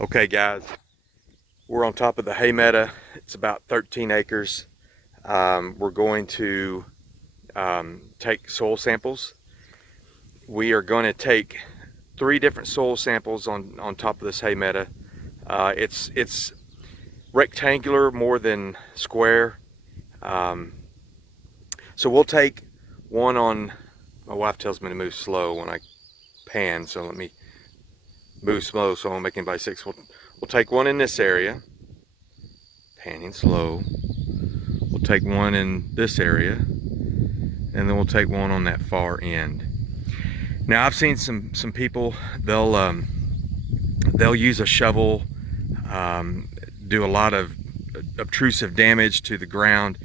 Okay guys, we're on top of the hay meadow. It's about 13 acres. We're going to take soil samples. We are going to take 3 different soil samples on top of this hay meadow. It's rectangular more than square. So we'll take one on, my wife tells me to move slow when I pan, so let me move slow so I won't make anybody sick. So we'll take one in this area, panning slow. We'll take one in this area, and then we'll take one on that far end. Now I've seen some people, they'll use a shovel, do a lot of obtrusive damage to the ground.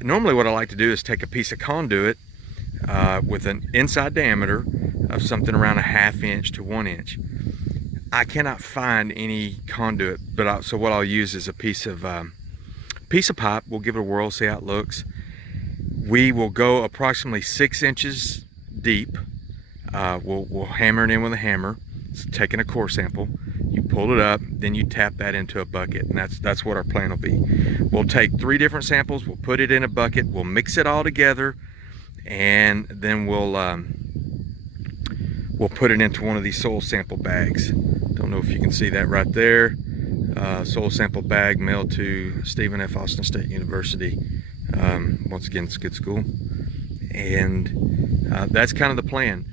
Normally what I like to do is take a piece of conduit with an inside diameter of something around 1/2 inch to 1 inch. I cannot find any conduit, but so what I'll use is a piece of pipe. We'll give it a whirl, see how it looks. We will go approximately 6 inches deep. We'll hammer it in with a hammer. It's taking a core sample. You pull it up, then you tap that into a bucket, and that's what our plan will be. We'll take 3 different samples, we'll put it in a bucket, we'll mix it all together, and then we'll put it into one of these soil sample bags. Don't know if you can see that right there. Soil sample bag mailed to Stephen F. Austin State University. Once again, it's a good school, and that's kind of the plan.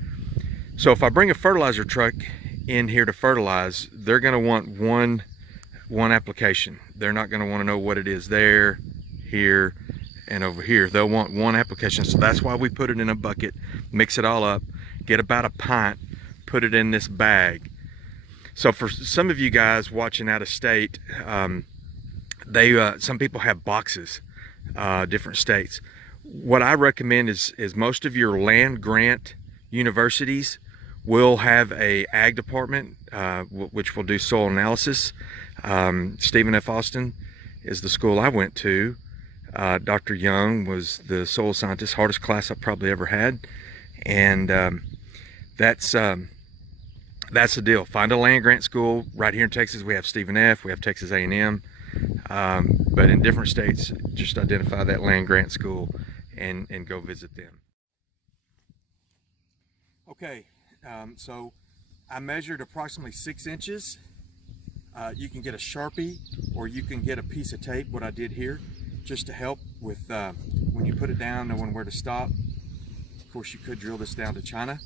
So if I bring a fertilizer truck in here to fertilize, they're going to want one application. They're not going to want to know what it is there, here, and over here. They'll want one application. So that's why we put it in a bucket, mix it all up, get about a pint, put it in this bag. So for some of you guys watching out of state, some people have boxes, different states. What I recommend is most of your land grant universities will have a ag department, which will do soil analysis. Stephen F. Austin is the school I went to. Dr. Young was the soil scientist, hardest class I've probably ever had. And that's the deal. Find a land grant school. Right here in Texas, we have Stephen F., we have Texas A&M. But in different states, just identify that land grant school and go visit them. Okay, so I measured approximately 6 inches. You can get a Sharpie or you can get a piece of tape, what I did here, just to help with when you put it down, knowing where to stop. Of course, you could drill this down to China.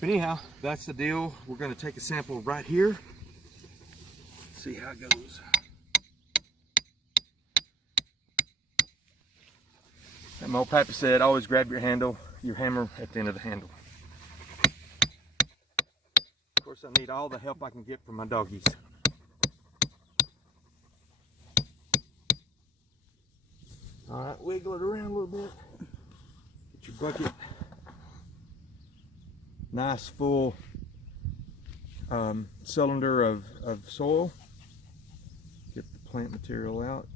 But anyhow, that's the deal. We're going to take a sample right here. See how it goes. And my old pappy said, always grab your hammer at the end of the handle. Of course, I need all the help I can get from my doggies. All right, wiggle it around a little bit. Get your bucket. Nice full cylinder of soil. Get the plant material out.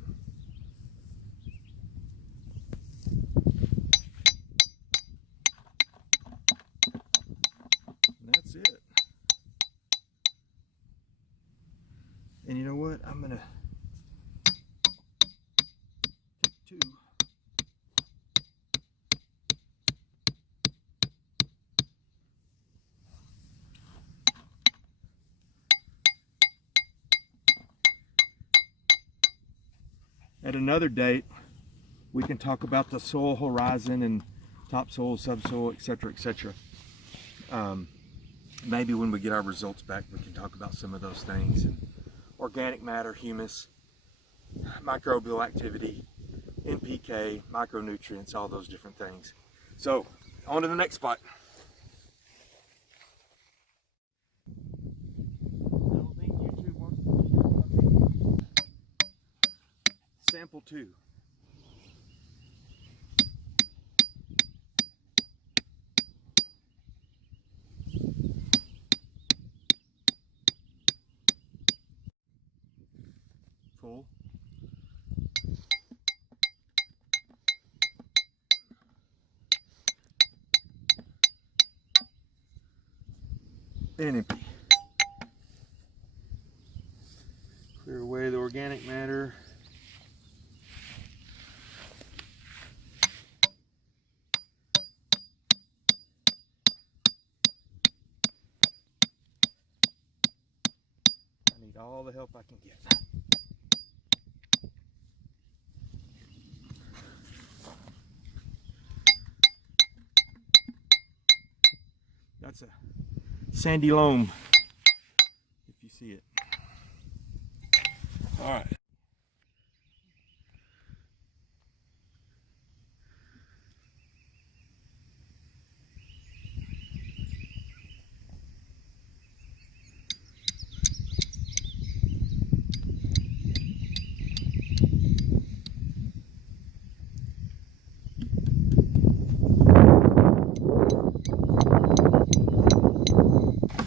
And that's it. And you know what? I'm gonna take 2. At another date, we can talk about the soil horizon and topsoil, subsoil, etc., etc. Maybe when we get our results back, we can talk about some of those things. And organic matter, humus, microbial activity, NPK, micronutrients, all those different things. So, on to the next spot. I don't think YouTube wants to sample 2. Full. And empty. Clear away the organic matter. I need all the help I can get. That's a sandy loam, if you see it. All right.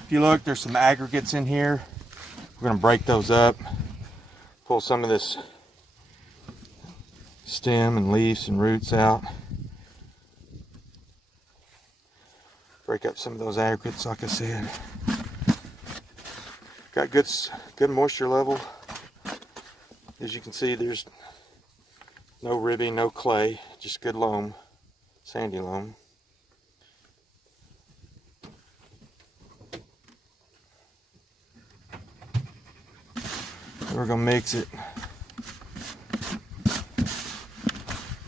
If you look, there's some aggregates in here. We're going to break those up, pull some of this stem and leaves and roots out. Break up some of those aggregates, like I said. Got good moisture level. As you can see, there's no ribbing, no clay, just good loam, sandy loam. We're going to mix it,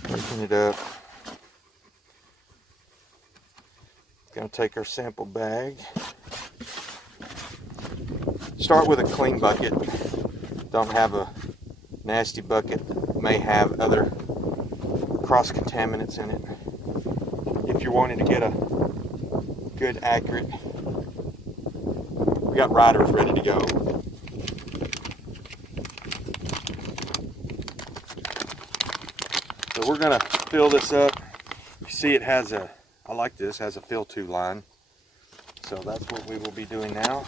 breaking it up. Going to take our sample bag. Start with a clean bucket. Don't have a nasty bucket that may have other cross contaminants in it. If you're wanting to get a good, accurate, we got riders ready to go. So we're going to fill this up. You see it has a, I like this, has a fill to line. So that's what we will be doing now.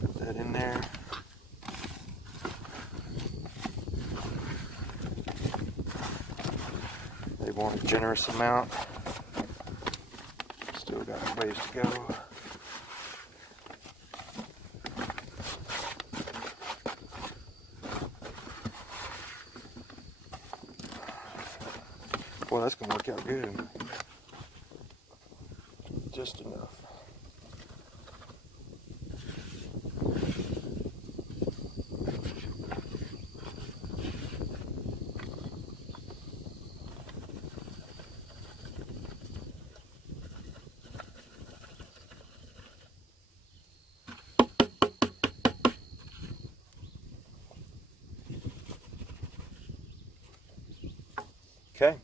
Put that in there. They want a generous amount. Still got a ways to go. Well, that's going to work out good. Just enough. Okay.